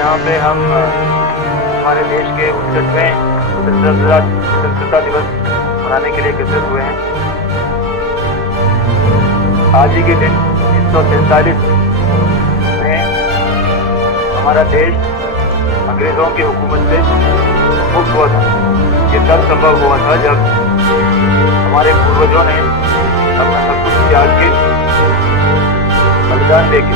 यहाँ पे हम हमारे देश के 59वें स्वतंत्रता दिवस मनाने के लिए एकत्रित हुए हैं। आज ही के दिन 1947 में हमारा देश अंग्रेजों की हुकूमत से मुक्त हुआ था। ये तब संभव हुआ था जब हमारे पूर्वजों ने अपना सब कुछ त्याग के बलिदान देके